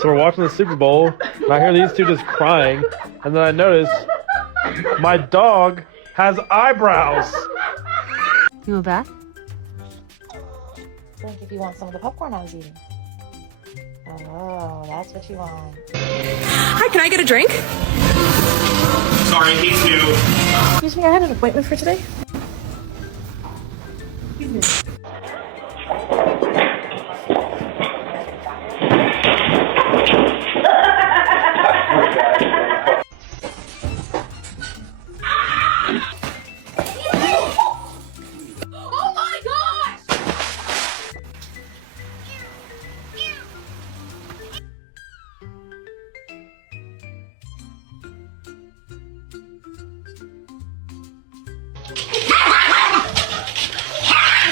So we're watching the Super Bowl, and I hear these two just crying, and then I notice my dog has eyebrows. You want back? Think if you want some of the popcorn I was eating. Oh, that's what you want. Hi, can I get a drink? Sorry, he's new. Excuse me, I had an appointment for today.